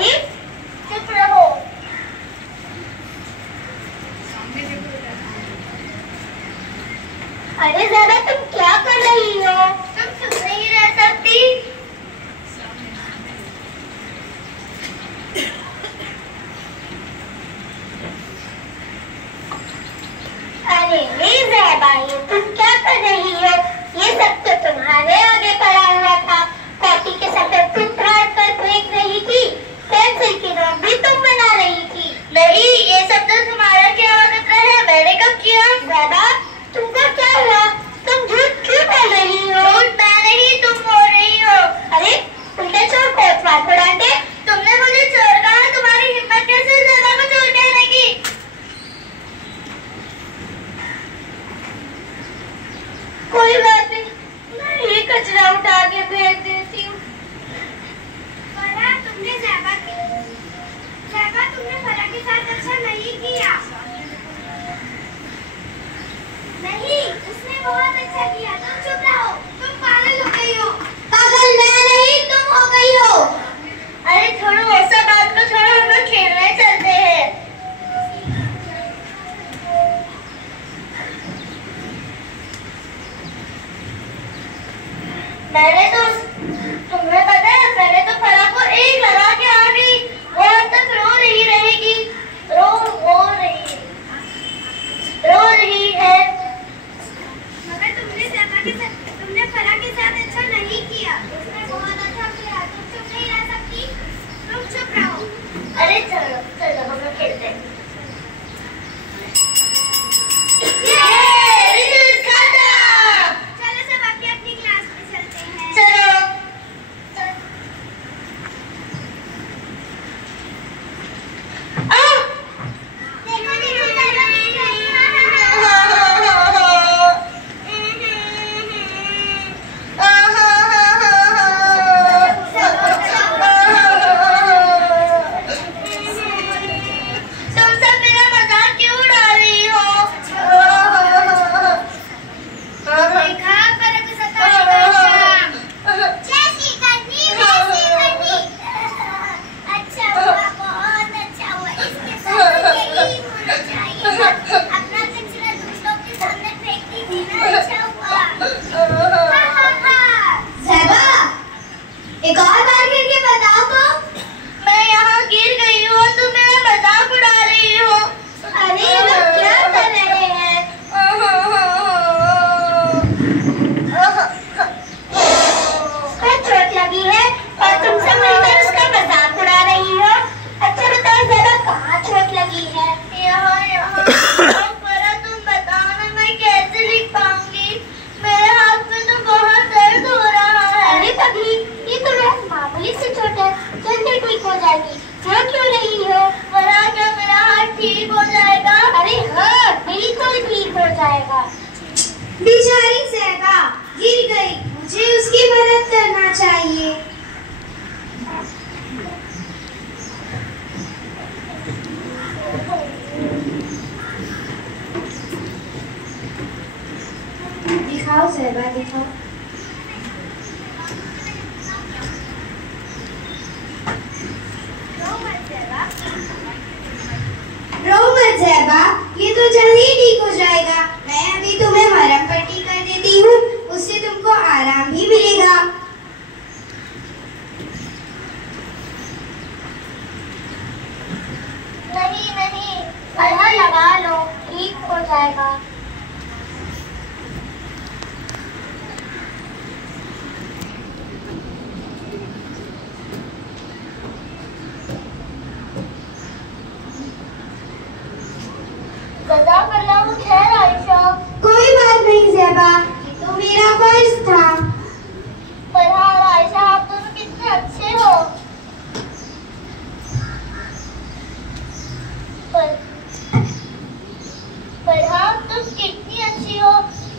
अरे चुप रहो। अरे ज़ैबा तुम क्या कर रही हो? तुम चुप नहीं रह सकती। अरे ज़ैबा ये तुम क्या कर रही हो? ये सब तो तुम्हारे आगे पड़ा हुआ था। कॉपी के सफेद टुकड़ा पर फेंक रही थी, पेंसिल की नोक भी तुम बना रही थी। नहीं, ये सब तो तुम्हारा क्या आदत है, मैंने कब किया? ज़ैबा तुमको क्या हुआ? तुम झूठ क्यों बोल रही हो? झूठ मैं नहीं, तुम बोल रही हो। अरे उल्टे चोर कोतवाल को डांटे। तुमने मुझे चोर कहा, तुम्हारी हिम्मत कैसे ज़ैबा को चोर कहने की? कोई बात नहीं, मैं ये कचरा उठा के फेंक देती हूँ। तुमने ज़ैबा तुमने फरा के साथ अच्छा नहीं किया। नहीं, उसने बहुत अच्छा किया। तुम चुप रहो, तुम पागल हो गई हो। पागल मैं नहीं, तुम हो गई हो। अरे छोड़ो, ऐसा बात को छोड़ो, हम लोग खेलने चलते हैं। तुम्हें पता है, मैंने तो फरा को एक लगा के आ गई। वो अब तक रो रही रहेगी, रो रही है। मगर तुमने फरा के साथ अच्छा नहीं किया। उसने बहुत अच्छा किया। तुम चुप नहीं रह सकती, तुम चुप रहो। अरे चलो हम लोग खेलते हैं। चलो सब अपनी क्लास में चलते हैं। चलो। बेचारी ज़ैबा गिर गई, मुझे उसकी मदद करना चाहिए। दिखाओ ज़ैबा, दिखाओ। रो मत ज़ैबा, ये तो जल्दी ठीक हो जाएगा। मैं अभी तुम्हें मरहम पट्टी कर देती हूँ, उससे तुमको आराम भी मिलेगा। नहीं, मलहम लगा लो, ठीक हो जाएगा। खैर आयशा। कोई बात नहीं ज़ैबा, ये तो मेरा फर्ज था। फरहान आयशा, आप दोनों कितने अच्छे हो। फरहान तुम कितनी अच्छी हो,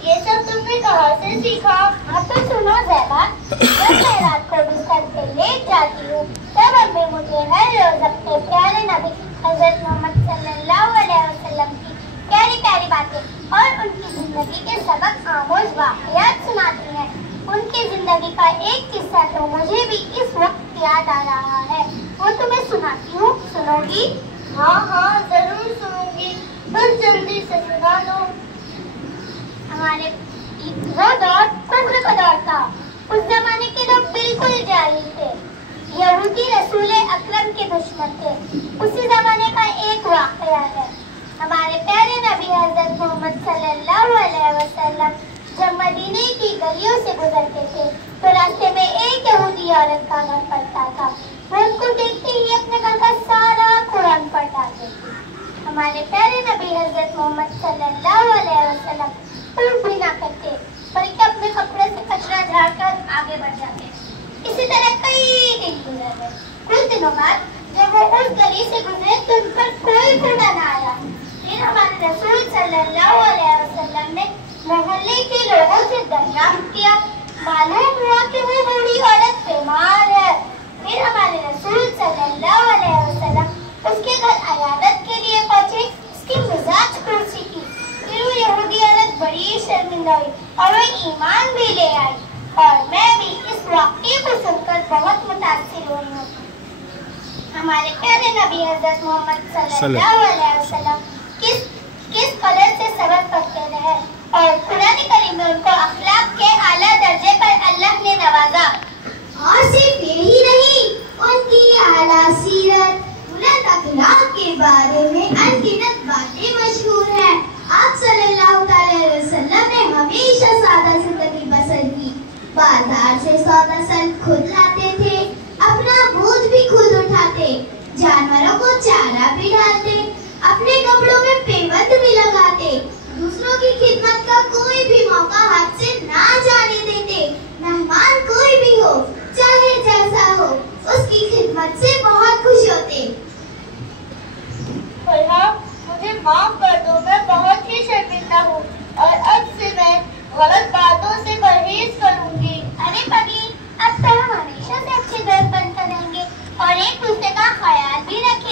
ये सब तुमने कहाँ से सीखा? हाँ तो सुनो ज़ैबा, जब मैं रात को बिस्तर पे लेट जाती हूँ तब अम्मी मुझे हर रोज अपने प्यारे नबी हज़रत मोहम्मद सल्लल्लाहु अलैहि वसल्लम की प्यारी प्यारी बातें और उनकी जिंदगी के सबक आमोज वाक़यात सुनाती हैं। उनकी जिंदगी का एक किस्सा तो मुझे भी इस वक्त याद आ रहा है, वो तुम्हें सुनाती हूँ, सुनोगी? हाँ हाँ जरूर सुनूंगी, बस जल्दी से सुना दो। हमारे वो दौर कुफ्र का दौर था। उस जमाने के लोग बिल्कुल जाहिल थे। यहूदी रसूल अकरम के दुश्मन थे। उसी जमाने का एक वाकया है। हमारे प्यारे नबी हजरत मोहम्मद सल्लल्लाहु अलैहि वसल्लम जब मदीने की गलियों से गुजरते थे तो रास्ते में एक यहूदी औरत का घर पड़ता था। वो उनको देखते ही अपने घर का सारा कुरान पढ़ डालते थे। हमारे प्यारे नबी हजरत मोहम्मद सल्लल्लाहु अलैहि वसल्लम कुछ भी ना करते, बल्कि अपने कपड़े से कचरा झाड़कर आगे बढ़ जाते। इसी तरह कई दिन गुजर गए। कुछ दिनों बाद जब वो उस गली से गुजरे तो उन पर कोई कूड़ा न आया। फिर हमारे रसूल सल्लल्लाहु अलैहि वसल्लम ने मोहल्ले के लोगों से दरियाफ्त किया। मालूम हुआ कि वो बूढ़ी औरत बीमार है। फिर हमारे रसूल सल्लल्लाहु अलैहि वसल्लम उसके घर अयादत के लिए पहुंचे। उसकी मिजाज कुर्सी की। फिर वो यहूदी औरत बड़ी शर्मिंदा हुई और वो ईमान भी ले आई। और मैं भी इस वाक़ये को सुनकर बहुत मुतासिर हुई हूँ। हमारे प्यारे नबी हजरत मोहम्मद सल्लल्लाहु अलैहि वसल्लम किस कदर से सबर करते रहे और कुरान करीम में उनको अखलाक के आला दर्जे पर अल्लाह ने नवाजा। और सिर्फ यही नहीं, उनकी आला सीरत, बुलंद अखलाक के बारे में अनगिनत बातें मशहूर हैं। आप सल्लल्लाहु अलैहि वसल्लम ने हमेशा सादा जिंदगी बसर की। बाजार से सौदा खुद लाते थे, अपना बोझ भी खुद उठाते, जानवरों को चारा भी डालते, अपने कपड़ों में पेवंद भी लगाते, दूसरों की खिदमत का कोई भी मौका हाथ से ना जाने देते। मेहमान कोई भी हो, चाहे जैसा हो, उसकी खिदमत से बहुत खुश होते। मुझे माफ कर दो, मैं बहुत ही शर्मिंदा हूँ और अब से मैं गलत बातों से परहेज करूँगी। अरे पगली, अब तो हम हमेशा से अच्छे दोस्त बनकर रहेंगे और एक दूसरे का ख्याल भी रखेंगे।